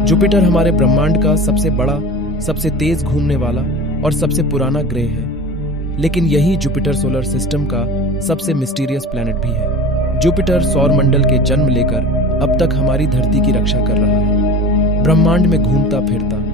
Jupiter हमारे ब्रह्मांड का सबसे बड़ा, सबसे तेज घूमने वाला और सबसे पुराना ग्रह है, लेकिन यही जुपिटर सोलर सिस्टम का सबसे मिस्टीरियस प्लैनेट भी है। जुपिटर सौर मंडल के जन्म लेकर अब तक हमारी धरती की रक्षा कर रहा है। ब्रह्मांड में घूमता फिरता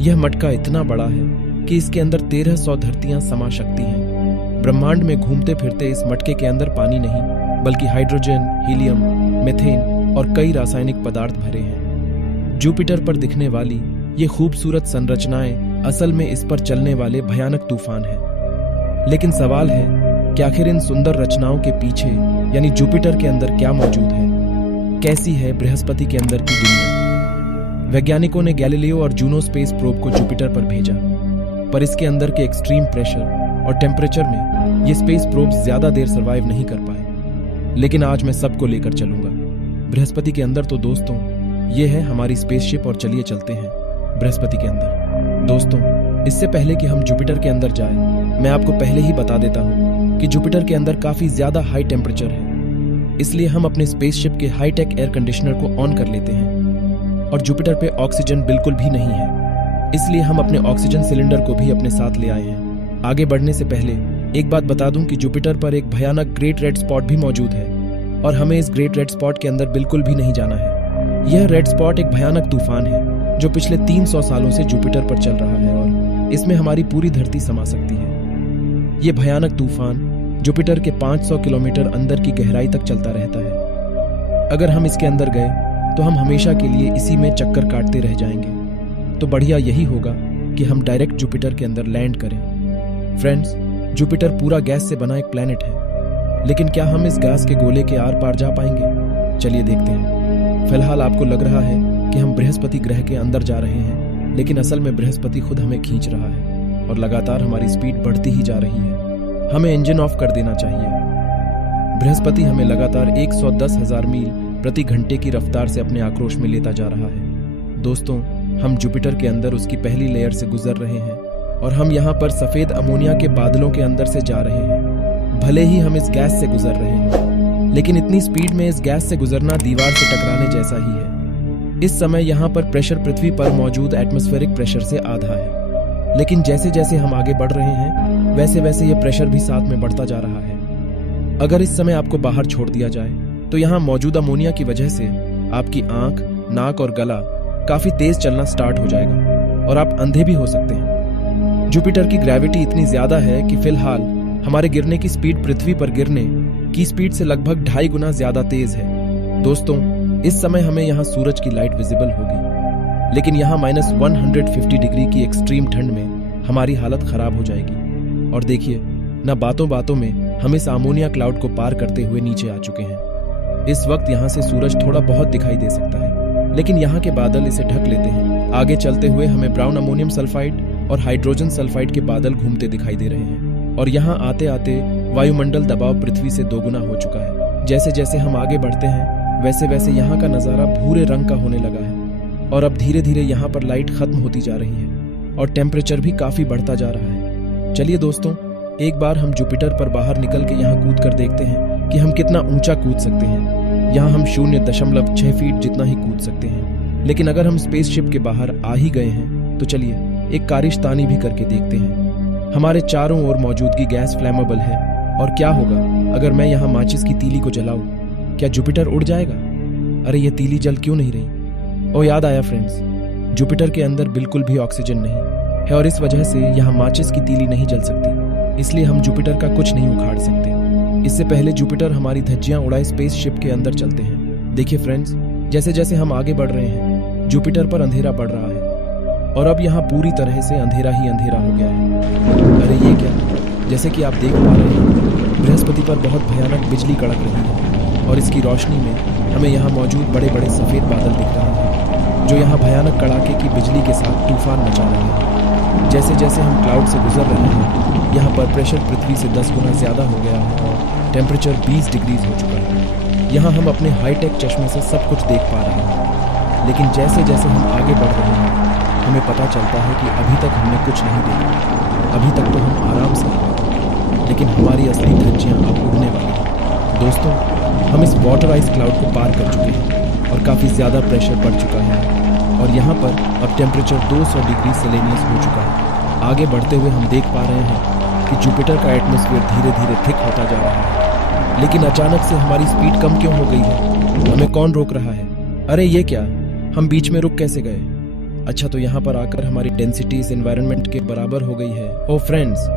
यह मटका इतना बड़ा है कि इसके अंदर 1300 धरतियां समा सकती हैं। ब्रह्मांड में घूमते फिरते इस मटके के अंदर पानी नहीं, बल्कि हाइड्रोजन, हीलियम, मीथेन और कई रासायनिक पदार्थ भरे हैं। जुपिटर पर दिखने वाली ये खूबसूरत संरचनाएं असल में इस पर चलने वाले भयानक तूफान हैं। लेकिन सवाल है कि आखिर इन सुंदर रचनाओं के पीछे यानी जुपिटर के अंदर क्या मौजूद है? कैसी है बृहस्पति के अंदर की दुनिया? वैज्ञानिकों ने गैलीलियो और जूनो स्पेस प्रोब को जुपिटर पर भेजा, पर इसके अंदर के एक्सट्रीम प्रेशर और टेम्परेचर में ये स्पेस प्रोब्स ज्यादा देर सर्वाइव नहीं कर पाए। लेकिन आज मैं सबको लेकर चलूंगा बृहस्पति के अंदर। तो दोस्तों, ये है हमारी स्पेसशिप और चलिए चलते हैं बृहस्पति के अंदर। दोस्तों, इससे पहले कि हम जुपिटर के अंदर जाएं, मैं आपको पहले ही बता देता हूं कि जुपिटर के अंदर काफी ज्यादा हाई टेम्परेचर है। इसलिए हम अपने स्पेसशिप के हाईटेक एयर कंडीशनर को ऑन कर लेते हैं। और जुपिटर पे ऑक्सीजन बिल्कुल भी नहीं है, इसलिए हम अपने ऑक्सीजन सिलेंडर को भी अपने साथ ले आए हैं। आगे बढ़ने से पहले एक बात बता दूं कि जुपिटर पर एक भयानक ग्रेट रेड स्पॉट भी मौजूद है और हमें इस ग्रेट रेड स्पॉट के अंदर बिल्कुल भी नहीं जाना है। यह रेड स्पॉट एक भयानक तूफान है जो पिछले 300 सालों से जुपिटर पर चल रहा है और इसमें हमारी पूरी धरती समा सकती है। ये भयानक तूफान जुपिटर के 500 किलोमीटर अंदर की गहराई तक चलता रहता है। अगर हम इसके अंदर गए तो हम हमेशा के लिए इसी में चक्कर काटते रह जाएंगे। तो बढ़िया यही होगा कि हम डायरेक्ट जुपिटर के अंदर लैंड करें। फ्रेंड्स, जुपिटर पूरा गैस से बना एक प्लैनेट है, लेकिन क्या हम इस गैस के गोले के आर पार जा पाएंगे? चलिए देखते हैं। फिलहाल आपको लग रहा है कि हम बृहस्पति ग्रह के अंदर जा रहे हैं, लेकिन असल में बृहस्पति खुद हमें खींच रहा है और लगातार हमारी स्पीड बढ़ती ही जा रही है। हमें इंजन ऑफ कर देना चाहिए। बृहस्पति हमें लगातार 110,000 मील प्रति घंटे की रफ्तार से अपने आक्रोश में लेता जा रहा है। दोस्तों, हम जुपिटर के अंदर उसकी पहली लेयर से गुजर रहे हैं और हम यहाँ पर सफेद अमोनिया के बादलों के अंदर से जा रहे हैं। भले ही हम इस गैस से गुजर रहे हैं, लेकिन इतनी स्पीड में इस गैस से गुजरना दीवार से टकराने जैसा ही है। इस समय यहाँ पर प्रेशर पृथ्वी पर मौजूद एटमॉस्फेरिक प्रेशर से आधा है, लेकिन जैसे जैसे हम आगे बढ़ रहे हैं वैसे वैसे ये प्रेशर भी साथ में बढ़ता जा रहा है। अगर इस समय आपको बाहर छोड़ दिया जाए तो यहाँ मौजूद अमोनिया की वजह से आपकी आंख, नाक और गला काफी तेज चलना स्टार्ट हो जाएगा और आप अंधे भी हो सकते हैं। जुपिटर की ग्रेविटी इतनी ज्यादा है कि फिलहाल हमारे गिरने की स्पीड पृथ्वी पर गिरने की स्पीड से लगभग 2.5 गुना ज्यादा तेज है। दोस्तों, इस समय हमें यहाँ सूरज की लाइट विजिबल होगी, लेकिन यहाँ -150 डिग्री की एक्सट्रीम ठंड में हमारी हालत खराब हो जाएगी। और देखिए, न बातों बातों में हम इस अमोनिया क्लाउड को पार करते हुए नीचे आ चुके हैं। इस वक्त यहाँ से सूरज थोड़ा बहुत दिखाई दे सकता है, लेकिन यहाँ के बादल इसे ढक लेते हैं। आगे चलते हुए हमें ब्राउन अमोनियम सल्फाइड और हाइड्रोजन सल्फाइड के बादल घूमते दिखाई दे रहे हैं और यहाँ आते आते वायुमंडल दबाव पृथ्वी से 2 गुना हो चुका है। जैसे जैसे हम आगे बढ़ते हैं वैसे वैसे यहाँ का नजारा भूरे रंग का होने लगा है और अब धीरे धीरे यहाँ पर लाइट खत्म होती जा रही है और टेम्परेचर भी काफी बढ़ता जा रहा है। चलिए दोस्तों, एक बार हम जुपिटर पर बाहर निकल के यहाँ कूद कर देखते हैं कि हम कितना ऊंचा कूद सकते हैं। यहाँ हम 0.6 फीट जितना ही कूद सकते हैं, लेकिन अगर हम स्पेसशिप के बाहर आ ही गए हैं तो चलिए एक कारिशतानी भी करके देखते हैं। हमारे चारों ओर मौजूदगी गैस फ्लैमेबल है और क्या होगा अगर मैं यहाँ माचिस की तीली को जलाऊं? क्या जुपिटर उड़ जाएगा? अरे ये तीली जल क्यों नहीं रही? ओ याद आया फ्रेंड्स, जुपिटर के अंदर बिल्कुल भी ऑक्सीजन नहीं है और इस वजह से यहाँ माचिस की तीली नहीं जल सकती, इसलिए हम जुपिटर का कुछ नहीं उखाड़ सकते। इससे पहले जुपिटर हमारी धज्जियां उड़ाए स्पेसशिप के अंदर चलते हैं। देखिए फ्रेंड्स, जैसे जैसे हम आगे बढ़ रहे हैं जुपिटर पर अंधेरा बढ़ रहा है और अब यहाँ पूरी तरह से अंधेरा ही अंधेरा हो गया है। अरे ये क्या? जैसे कि आप देख पा रहे हैं बृहस्पति पर बहुत भयानक बिजली कड़क रही है और इसकी रोशनी में हमें यहाँ मौजूद बड़े बड़े सफेद बादल दिख रहे हैं जो यहाँ भयानक कड़ाके की बिजली के साथ तूफान मचा रहे हैं। जैसे जैसे हम क्लाउड से गुजर रहे हैं यहाँ पर प्रेशर पृथ्वी से 10 गुना ज्यादा हो गया है और टेम्परेचर 20 डिग्रीज हो चुका है। यहाँ हम अपने हाईटेक चश्मे से सब कुछ देख पा रहे हैं, लेकिन जैसे जैसे हम आगे बढ़ रहे हैं हमें पता चलता है कि अभी तक हमने कुछ नहीं देखा। अभी तक तो हम आराम से हैं, लेकिन हमारी असली धज्जियाँ अब उड़ने वाली हैं। दोस्तों, हम इस वाटर आइस क्लाउड को पार कर चुके हैं और काफ़ी ज़्यादा प्रेशर बढ़ चुका है। और यहाँ पर अब टेम्परेचर 200 डिग्री सेलेसियस हो चुका है। आगे बढ़ते हुए हम देख पा रहे हैं कि जुपिटर का एटमॉस्फेयर धीरे धीरे थिक होता जा रहा है। लेकिन अचानक से हमारी स्पीड कम क्यों हो गई है? हमें कौन रोक रहा है? अरे ये क्या, हम बीच में रुक कैसे गए? अच्छा, तो यहाँ पर आकर हमारी डेंसिटी इस एनवायरनमेंट के बराबर हो गई है। ओ फ्रेंड्स,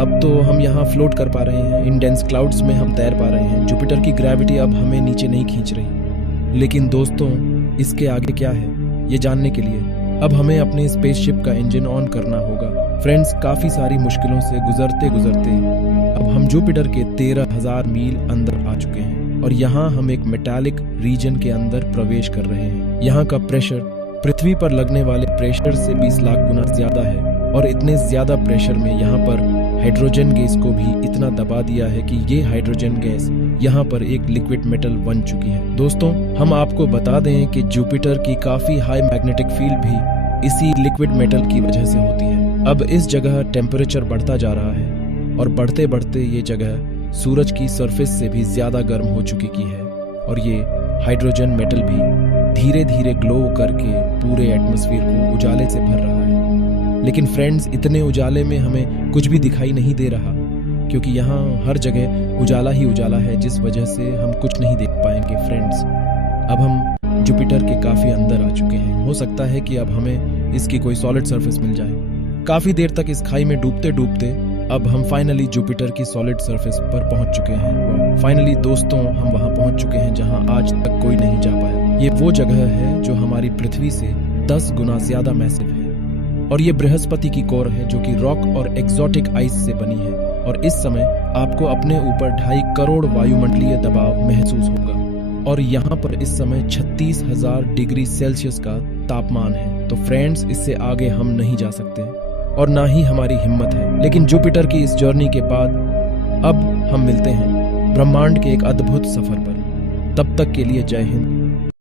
अब तो हम यहाँ फ्लोट कर पा रहे हैं, इन डेंस क्लाउड्स में हम तैर पा रहे हैं। जुपिटर की ग्रेविटी अब हमें नीचे नहीं खींच रही। लेकिन दोस्तों, इसके आगे क्या है, ये जानने के लिए अब हमें अपने स्पेसशिप का इंजन ऑन करना होगा। फ्रेंड्स, काफी सारी मुश्किलों से गुजरते गुजरते अब हम जुपिटर के 13,000 मील अंदर आ चुके हैं और यहाँ हम एक मेटालिक रीजन के अंदर प्रवेश कर रहे हैं। यहाँ का प्रेशर पृथ्वी पर लगने वाले प्रेशर से 20 लाख गुना ज्यादा है और इतने ज्यादा प्रेशर में यहाँ पर हाइड्रोजन गैस को भी इतना दबा दिया है कि ये हाइड्रोजन गैस यहाँ पर एक लिक्विड मेटल बन चुकी है। दोस्तों, हम आपको बता दें कि जुपिटर की काफी हाई मैग्नेटिक फील्ड भी इसी लिक्विड मेटल की वजह से होती है। अब इस जगह टेम्परेचर बढ़ता जा रहा है और बढ़ते बढ़ते ये जगह सूरज की सरफेस से भी ज्यादा गर्म हो चुकी की है और ये हाइड्रोजन मेटल भी धीरे धीरे ग्लो करके पूरे एटमॉस्फेयर को उजाले से भर रहा है। लेकिन फ्रेंड्स, इतने उजाले में हमें कुछ भी दिखाई नहीं दे रहा क्योंकि यहाँ हर जगह उजाला ही उजाला है, जिस वजह से हम कुछ नहीं देख पाएंगे। फ्रेंड्स, अब हम जुपिटर के काफी अंदर आ चुके हैं। हो सकता है कि अब हमें इसकी कोई सॉलिड सरफेस मिल जाए। काफी देर तक इस खाई में डूबते डूबते अब हम फाइनली जुपिटर की सॉलिड सरफेस पर पहुंच चुके हैं। फाइनली दोस्तों, हम वहां पहुंच चुके हैं जहां आज तक कोई नहीं जा पाया। ये वो जगह है जो हमारी पृथ्वी से 10 गुना ज्यादा मैसिव है और ये बृहस्पति की कोर है जो कि रॉक और एक्सोटिक आइस से बनी है और इस समय आपको अपने ऊपर 2.5 करोड़ वायुमंडलीय दबाव महसूस होगा और यहाँ पर इस समय 36,000 डिग्री सेल्सियस का तापमान है। तो फ्रेंड्स, इससे आगे हम नहीं जा सकते और ना ही हमारी हिम्मत है। लेकिन जुपिटर की इस जर्नी के बाद अब हम मिलते हैं ब्रह्मांड के एक अद्भुत सफर पर। तब तक के लिए जय हिंद।